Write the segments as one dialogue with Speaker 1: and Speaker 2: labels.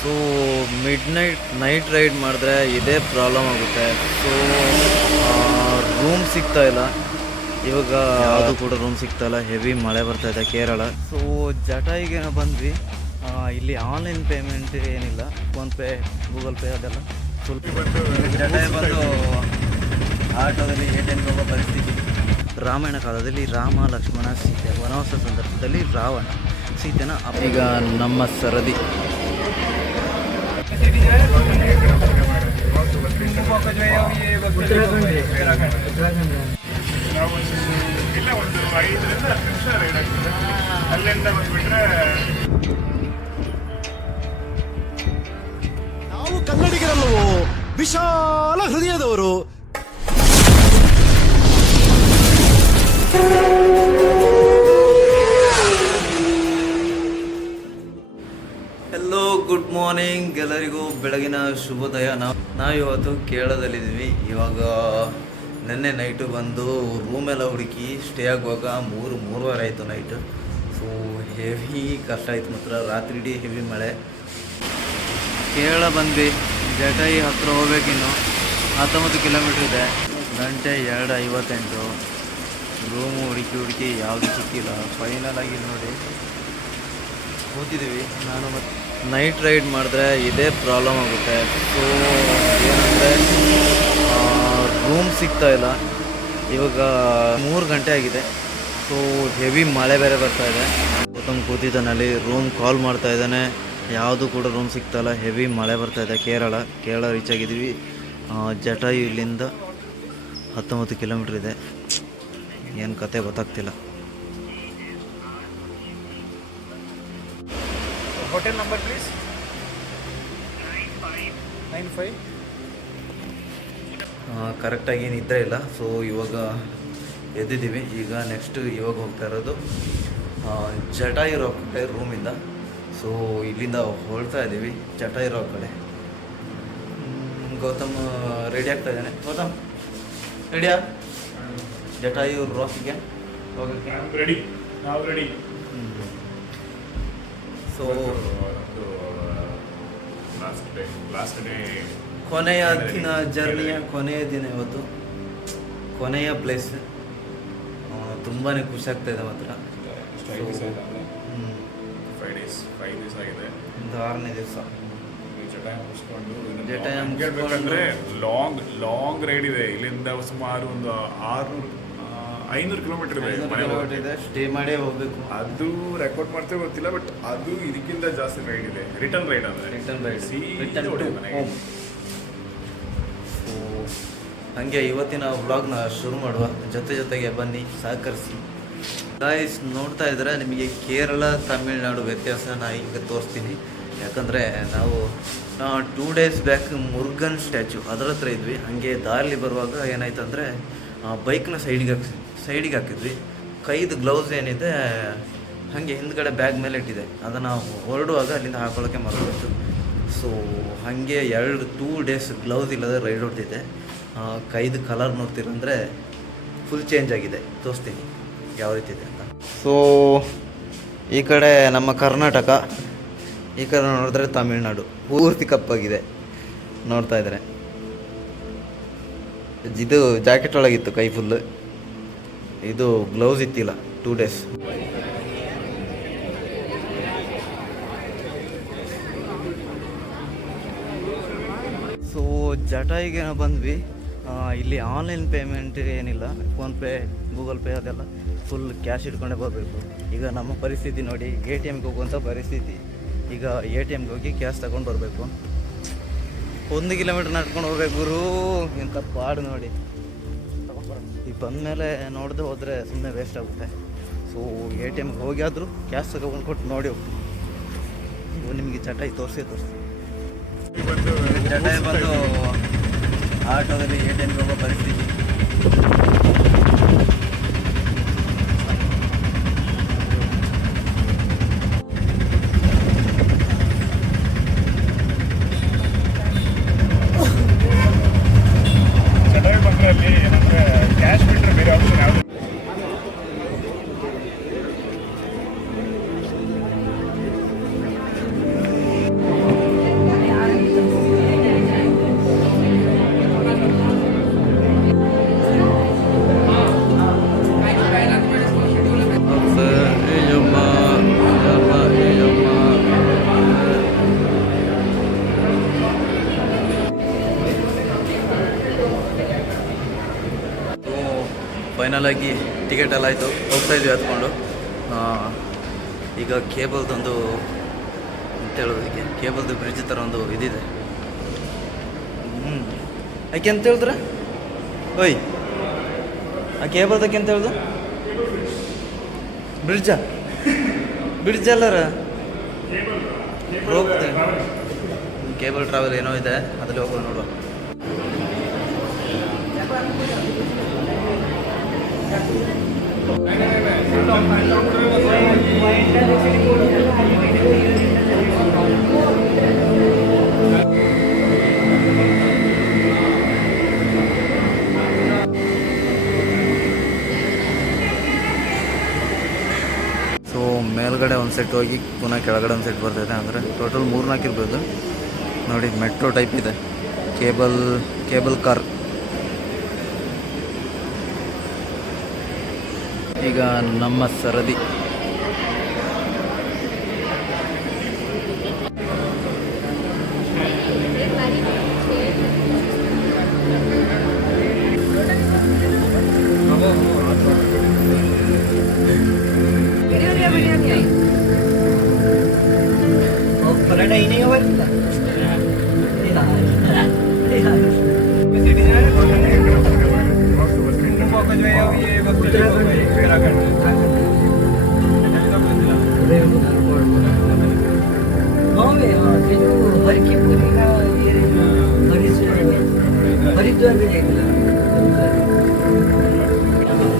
Speaker 1: So midnight night ride ಮಾಡಿದ್ರೆ ಇದೇ problem ಆಗುತ್ತೆ. ಸೊ ರೂಮ್ ಸಿಗ್ತಾ ಇಲ್ಲ. ಇವಾಗ ಅದು ಕೂಡ ರೂಮ್ ಸಿಗ್ತಾ ಇಲ್ಲ. ಹೆವಿ ಮಳೆ ಬರ್ತಾ ಇದೆ ಕೇರಳ. ಸೊ ಜಟಾಯಿಗೆ ಬಂದ್ವಿ. ಇಲ್ಲಿ ಆನ್ಲೈನ್ ಪೇಮೆಂಟ್ ಏನಿಲ್ಲ. ಫೋನ್ಪೇ ಗೂಗಲ್ ಪೇ ಅದೆಲ್ಲ ಸ್ವಲ್ಪ ಜಟಾಯಿ ಬಂದು ಆಟೋದಲ್ಲಿ ಏಟೆನ್ ಹೋಗೋ ಪರಿಸ್ಥಿತಿ. ರಾಮಾಯಣ ಕಾಲದಲ್ಲಿ ರಾಮ, ಲಕ್ಷ್ಮಣ, ಸೀತೆ, ವನವಾಸ ಸಂದರ್ಭದಲ್ಲಿ ರಾವಣ, ಸೀತೆನ ಈಗ ನಮ್ಮ ಸರದಿ.
Speaker 2: ನಾವು ಐದರಿಂದ
Speaker 3: ನಾವು ಕನ್ನಡಿಗರಲ್ಲವೋ? ವಿಶಾಲ ಹೃದಯದವರು.
Speaker 1: ಮಾರ್ನಿಂಗ್ ಎಲ್ಲರಿಗೂ ಬೆಳಗಿನ ಶುಭೋದಯ. ನಾವು ನಾವು ಇವತ್ತು ಕೇರಳದಲ್ಲಿದ್ದೀವಿ. ಇವಾಗ ನಿನ್ನೆ ನೈಟು ಬಂದು ರೂಮೆಲ್ಲ ಹುಡುಕಿ ಸ್ಟೇ ಆಗುವಾಗ ಮೂರು, ಮೂರುವರೆ ಆಯಿತು ನೈಟು ಸೊ ಹೆವಿ ಕಷ್ಟ ಆಯಿತು ಮಾತ್ರ. ರಾತ್ರಿ ಇಡೀ ಹೆವಿ ಮಳೆ. ಕೇರಳ ಬಂದು ಜಟಾಯಿ ಹತ್ತಿರ ಹೋಗ್ಬೇಕಿನ್ನು ಹತ್ತೊಂಬತ್ತು ಕಿಲೋಮೀಟ್ರ್ ಇದೆ. ಗಂಟೆ ಎರಡು ಐವತ್ತೆಂಟು. ರೂಮು ಹುಡುಕಿ ಹುಡುಕಿ ಯಾವುದು ಸಿಕ್ಕಿಲ್ಲ. ಫೈನಲ್ ಆಗಿ ನೋಡಿ. ಕೂತಿದ್ದೀವಿ. ನಾನು ಮತ್ತು ನೈಟ್ ರೈಡ್ ಮಾಡಿದ್ರೆ ಇದೇ ಪ್ರಾಬ್ಲಮ್ ಆಗುತ್ತೆ. ಸೊ ಏನಂದರೆ ರೂಮ್ ಸಿಗ್ತಾ ಇಲ್ಲ. ಇವಾಗ ಮೂರು ಗಂಟೆ ಆಗಿದೆ. ಸೊ ಹೆವಿ ಮಳೆ ಬೇರೆ ಬರ್ತಾ ಇದೆ. ಗೌತಮ್ ಕೂತಿದ್ದಾನಲ್ಲಿ ರೂಮ್ ಕಾಲ್ ಮಾಡ್ತಾ ಇದ್ದಾನೆ. ಯಾವುದು ಕೂಡ ರೂಮ್ ಸಿಗ್ತಾ ಇಲ್ಲ. ಹೆವಿ ಮಳೆ ಬರ್ತಾ ಇದೆ ಕೇರಳ. ಕೇರಳ ರೀಚ್ ಆಗಿದ್ದೀವಿ. ಜಟಾಯು ಇಲ್ಲಿಂದ ಹತ್ತೊಂಬತ್ತು ಕಿಲೋಮೀಟ್ರ್ ಇದೆ. ಏನು ಕತೆ ಗೊತ್ತಾಗ್ತಿಲ್ಲ.
Speaker 2: Hotel number please nine five
Speaker 1: ಕರೆಕ್ಟಾಗಿ ಏನು ಇದ್ದೇ ಇಲ್ಲ. ಸೊ ಇವಾಗ ಎದ್ದಿದ್ದೀವಿ. ಈಗ ನೆಕ್ಸ್ಟ್ ಇವಾಗ ಹೋಗ್ತಾ ಇರೋದು ಜಟಾಯಿ ಜಟ ಇರೋ ಕಡೆ ರೂಮಿಂದ ಸೊ ಇಲ್ಲಿಂದ ಹೊರಡ್ತಾ ಇದ್ದೀವಿ ಜಟಾಯಿ ಇರೋ ಕಡೆ. ಗೌತಮ್ ರೆಡಿ ಆಗ್ತಾ ಇದ್ದಾನೆ. ಗೌತಮ್ ರೆಡಿಯಾ ಜಟಾಯು ರಾಕಿಗೆ ಹೋಗಕ್ಕೆ
Speaker 2: ರೆಡಿ ನಾವು ರೆಡಿ
Speaker 1: ಸೊ ಕೊನೆಯ ದಿನ ಜರ್ನಿಯ ಕೊನೆಯ ದಿನ ಇವತ್ತು ಕೊನೆಯ ಪ್ಲೇಸ್ ತುಂಬಾ ಖುಷಿ ಆಗ್ತಾ ಇದೆ ಮಾತ್ರ. ಒಂದು ಆರನೇ ದಿವಸ.
Speaker 2: ಲಾಂಗ್ ಲಾಂಗ್ ರೈಡ್ ಇದೆ. ಇಲ್ಲಿಂದ ಸುಮಾರು ಒಂದು ಆರ್ನೂರು ಐನೂರು ಕಿಲೋಮೀಟರ್ ಇದೆ
Speaker 1: ಸ್ಟೇ ಮಾಡೇ ಹೋಗ್ಬೇಕು.
Speaker 2: ಅದು ರೆಕಾರ್ಡ್ ಮಾಡ್ತೇವೆ ಗೊತ್ತಿಲ್ಲ ಬಟ್ ಅದು ಇದಕ್ಕಿಂತ ಜಾಸ್ತಿ ರೈಡ್ ಇದೆ. ರಿಟರ್ನ್ ರೈಡ್ ಅಂದ್ರೆ. ರಿಟರ್ನ್
Speaker 1: ರೈಡ್ ಸಿ ರಿಟರ್ನ್ ಹಾಗೆ ಇವತ್ತಿನ ವ್ಲಾಗ್ನ ಶುರು ಮಾಡುವ. ಜೊತೆ ಜೊತೆಗೆ ಬನ್ನಿ ಸಹಕರಿಸಿ. ಗಾಯ್ಸ್ ನೋಡ್ತಾ ಇದ್ರೆ ನಿಮಗೆ ಕೇರಳ ತಮಿಳ್ನಾಡು ವ್ಯತ್ಯಾಸ ನಾ ಈಗ ತೋರಿಸ್ತೀನಿ. ಯಾಕಂದರೆ ನಾವು two days back Murugan statue ಅದರ ಹತ್ರ ಇದ್ವಿ. ಹಾಗೆ ದಾರಿಲಿ ಬರುವಾಗ ಏನಾಯ್ತು ಅಂದರೆ ಬೈಕ್ನ ಸೈಡಿಗೆ ಹಾಕಿ ಸೈಡಿಗೆ ಹಾಕಿದ್ವಿ. ಕೈದು ಗ್ಲೌಸ್ ಏನಿದೆ ಹಾಗೆ ಹಿಂದ್ಗಡೆ ಬ್ಯಾಗ್ ಮೇಲೆ ಇಟ್ಟಿದೆ. ಅದನ್ನು ಹೊರಡುವಾಗ ಅಲ್ಲಿಂದ ಹಾಕೊಳ್ಳೋಕ್ಕೆ ಮರ್ತೋಯ್ತು ಸೊ ಹಾಗೆ ಎರಡು ಟೂ ಡೇಸ್ ಗ್ಲೌಸ್ ಇಲ್ಲದೆ ರೈಡ್ ಹೊಡ್ತಿದೆ ಆ, ಕೈದು ಕಲರ್ ನೋಡ್ತೀರಂದರೆ ಫುಲ್ ಚೇಂಜ್ ಆಗಿದೆ. ತೋರಿಸ್ತೀನಿ ಯಾವ ರೀತಿ ಇದೆ ಅಂತ. ಸೊ ಈ ಕಡೆ ನಮ್ಮ ಕರ್ನಾಟಕ ಈ ಕಡೆ ನೋಡಿದ್ರೆ ತಮಿಳ್ನಾಡು. ಪೂರ್ತಿ ಕಪ್ಪಾಗಿದೆ ನೋಡ್ತಾ ಇದ್ದಾರೆ ಇದು ಜಾಕೆಟ್ ಒಳಗಿತ್ತು ಕೈ ಫುಲ್ ಇದು ಗ್ಲೌಸ್ ಇತ್ತಿಲ್ಲ ಟೂ ಡೇಸ್ ಸೊ ಜಟಾಯಿಗೆ ನಾವು ಬಂದ್ವಿ ಇಲ್ಲಿ ಆನ್ಲೈನ್ ಪೇಮೆಂಟ್ ಏನಿಲ್ಲ ಫೋನ್ಪೇ ಗೂಗಲ್ ಪೇ ಅದೆಲ್ಲ ಫುಲ್ ಕ್ಯಾಶ್ ಇಟ್ಕೊಂಡೇ ಬರಬೇಕು. ಈಗ ನಮ್ಮ ಪರಿಸ್ಥಿತಿ ನೋಡಿ ಎ ಟಿ ಎಮ್ಗೆ ಹೋಗುವಂಥ ಪರಿಸ್ಥಿತಿ. ಈಗ ಎ ಟಿ ಎಮ್ಗೆ ಹೋಗಿ ಕ್ಯಾಶ್ ತಗೊಂಡು ಬರಬೇಕು. ಒಂದು ಕಿಲೋಮೀಟ್ರ್ ನಡ್ಕೊಂಡು ಹೋಗ್ಬೇಕು ಗುರು. ಎಂಥ ಪಾಡು ನೋಡಿ. ಈಗ ಬಂದಮೇಲೆ ನೋಡದೆ ಹೋದರೆ ಸುಮ್ಮನೆ ವೇಸ್ಟ್ ಆಗುತ್ತೆ. ಸೊ ಎ ಟಿ ಎಮ್ಗೆ ಹೋಗಿ ಆದರೂ ಕ್ಯಾಶ್ ತಗೊಂಡು ಕೊಟ್ಟು ನೋಡಿ ಹೋಗ್ತೀವಿ ನಿಮಗೆ ಚಟಾಯಿ ತೋರಿಸಿ ತೋರಿಸಿ ಚಟಾಯಿ ಬಂದು ಆಟೋದಲ್ಲಿ ಎ ಟಿ ಎಮ್ಗೆ ಹೋಗೋ ಪರಿಸ್ಥಿತಿ. ಫೈನಲ್ ಆಗಿ ಟಿಕೆಟ್ ಎಲ್ಲ ಆಯಿತು. ಹೋಗ್ತಾ ಇದ್ವಿ ಹತ್ಕೊಂಡು. ಈಗ ಕೇಬಲ್ದೊಂದು ಅಂತ ಹೇಳೋದಕ್ಕೆ ಕೇಬಲ್ದು ಬ್ರಿಡ್ಜ್ ಥರ ಒಂದು ಇದಿದೆ. ಹ್ಞೂ ಯಾಕೆ ಅಂತ ಹೇಳಿದ್ರೆ? ಓಯ್. ಆ ಕೇಬಲ್ದಕ್ಕೆ ಅಂತ ಹೇಳ್ದು? ಬ್ರಿಡ್ಜಾ? ಬ್ರಿಡ್ಜ್ ಅಲ್ಲಾರ ಹೋಗ್ತೀನಿ. ಕೇಬಲ್ ಟ್ರಾವೆಲ್ ಏನೋ ಇದೆ. ಅದರಲ್ಲಿ ಹೋಗೋದು ನೋಡುವ. ಸೊ ಮೇಲ್ಗಡೆ ಒಂದು ಸೆಟ್ ಹೋಗಿ, ಪುನಃ ಕೆಳಗಡೆ ಒಂದು ಸೆಟ್ ಬರ್ತಾಯಿದೆ ಅಂದರೆ ಟೋಟಲ್ ಮೂರು ನಾಲ್ಕು ಇರ್ಬೋದು. ನೋಡಿ ಮೆಟ್ರೋ ಟೈಪ್ ಇದೆ. ಕೇಬಲ್ ಕೇಬಲ್ ಕಾರ್ ಈಗ ನಮ್ಮ ಸರದಿ.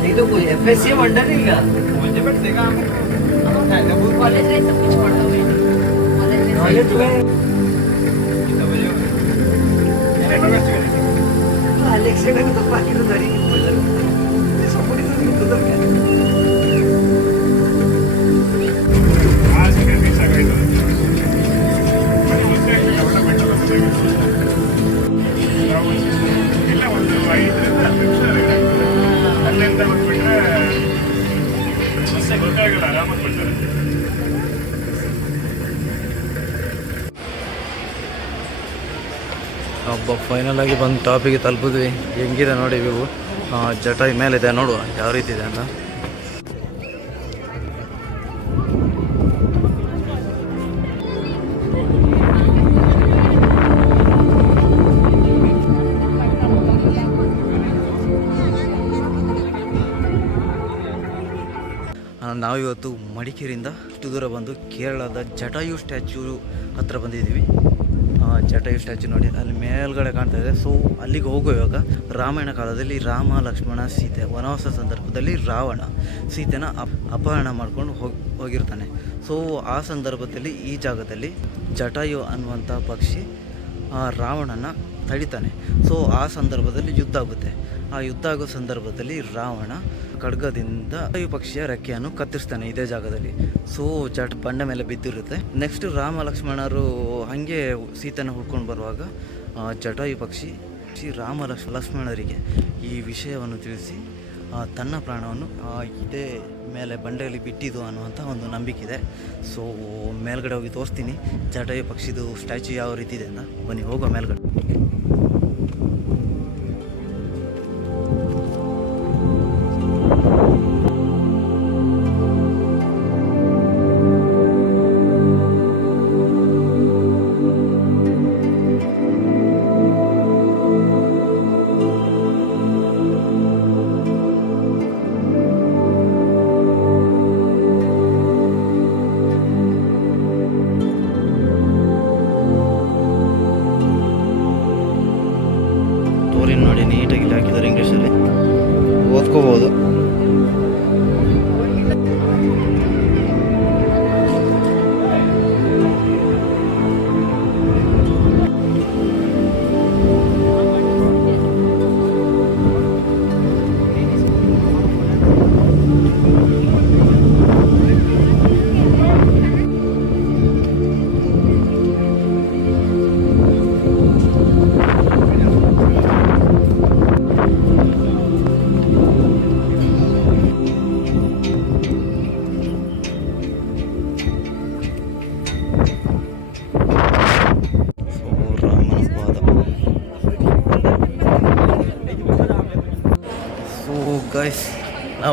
Speaker 4: नहीं तो कोई एफ़ एस सी अंडर नहीं का
Speaker 5: कॉलेज में सब कुछ पढ़ा हुआ है। कॉलेज में।
Speaker 4: अलेक्सेंडर तो पानी तो धरी। बोल सपोर्ट
Speaker 1: ಒಬ್ಬ ಫೈನಲ್ ಆಗಿ ಬಂದು ಟಾಪಿಗೆ ತಲುಪಿದ್ವಿ. ಹೆಂಗಿದೆ ನೋಡಿ ಜಟ ಮೇಲೆ ಮೇಲಿದೆ ನೋಡುವ, ಯಾವ ರೀತಿ ಇದೆ ಅಂತ. ನಾವಿವತ್ತು ಮಡಿಕೇರಿಯಿಂದ ಇಷ್ಟು ದೂರ ಬಂದು ಕೇರಳದ ಜಟಾಯು ಸ್ಟ್ಯಾಚ್ಯೂ ಹತ್ರ ಬಂದಿದ್ದೀವಿ. ಜಟಾಯು ಸ್ಟ್ಯಾಚು ನೋಡಿ, ಅಲ್ಲಿ ಮೇಲ್ಗಡೆ ಕಾಣ್ತಾ ಇದೆ. ಸೊ ಅಲ್ಲಿಗೆ ಹೋಗೋ ಇವಾಗ ರಾಮಾಯಣ ಕಾಲದಲ್ಲಿ ರಾಮ, ಲಕ್ಷ್ಮಣ, ಸೀತೆ, ವನವಾಸ ಸಂದರ್ಭದಲ್ಲಿ ರಾವಣ ಸೀತೆನ ಅಪ್, ಅಪಹರಣ ಮಾಡ್ಕೊಂಡು ಹೋಗಿ, ಹೋಗಿರ್ತಾನೆ. ಸೊ ಆ ಸಂದರ್ಭದಲ್ಲಿ, ಈ ಜಾಗದಲ್ಲಿ ಜಟಾಯು ಅನ್ನುವಂಥ ಪಕ್ಷಿ ರಾವಣನ ತಡಿತಾನೆ. ಸೊ ಆ ಸಂದರ್ಭದಲ್ಲಿ ಯುದ್ಧ ಆಗುತ್ತೆ. ಆ ಯುದ್ಧ ಆಗೋ ಸಂದರ್ಭದಲ್ಲಿ ರಾವಣ ಖಡ್ಗದಿಂದ ವಾಯು ಪಕ್ಷಿಯ ರೆಕ್ಕೆಯನ್ನು ಕತ್ತರಿಸ್ತಾನೆ ಇದೇ ಜಾಗದಲ್ಲಿ. ಸೊ, ಚಟ್, ಬಂಡೆ ಮೇಲೆ ಬಿದ್ದಿರುತ್ತೆ. ನೆಕ್ಸ್ಟ್ ರಾಮ, ಲಕ್ಷ್ಮಣರು ಹಾಗೆ ಸೀತನ ಹುಡ್ಕೊಂಡು ಬರುವಾಗ ಜಟಾಯು ಪಕ್ಷಿ, ಶ್ರೀ ರಾಮ, ಲಕ್ಷ, ಲಕ್ಷ್ಮಣರಿಗೆ ಈ ವಿಷಯವನ್ನು ತಿಳಿಸಿ ತನ್ನ ಪ್ರಾಣವನ್ನು ಇದೇ ಮೇಲೆ ಬಂಡೆಯಲ್ಲಿ ಬಿಟ್ಟಿದ್ದು ಅನ್ನುವಂಥ ಒಂದು ನಂಬಿಕೆ ಇದೆ. ಸೊ, ಮೇಲ್ಗಡೆ ಹೋಗಿ ತೋರಿಸ್ತೀನಿ. ಜಟಾಯು ಪಕ್ಷಿದು ಸ್ಟ್ಯಾಚು ಯಾವ ರೀತಿ ಇದೆ ಅಂತ. ಬನ್ನಿ ಹೋಗೋ ಮೇಲ್ಗಡೆ.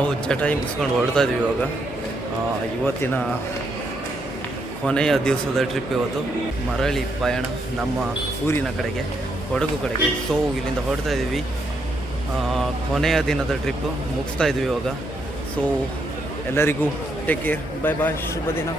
Speaker 1: ನಾವು ಜಟಾಯಿ ಮುಗಿಸ್ಕೊಂಡು ಹೊಡ್ತಾ ಇದೀವಿ ಇವಾಗ. ಇವತ್ತಿನ ಕೊನೆಯ ದಿವಸದ ಟ್ರಿಪ್ ಇವತ್ತು ಮರಳಿ ಪಯಣ ನಮ್ಮ ಊರಿನ ಕಡೆಗೆ, ಕೊಡಗು ಕಡೆಗೆ. ಸೊ ಇಲ್ಲಿಂದ ಹೊಡ್ತಾ ಇದ್ದೀವಿ ಕೊನೆಯ ದಿನದ ಟ್ರಿಪ್ಪು ಮುಗಿಸ್ತಾ ಇದ್ವಿ ಇವಾಗ. ಸೊ ಎಲ್ಲರಿಗೂ ಟೇಕ್ ಕೇರ್ ಬಾಯ್ ಬಾಯ್ ಶುಭ ದಿನ.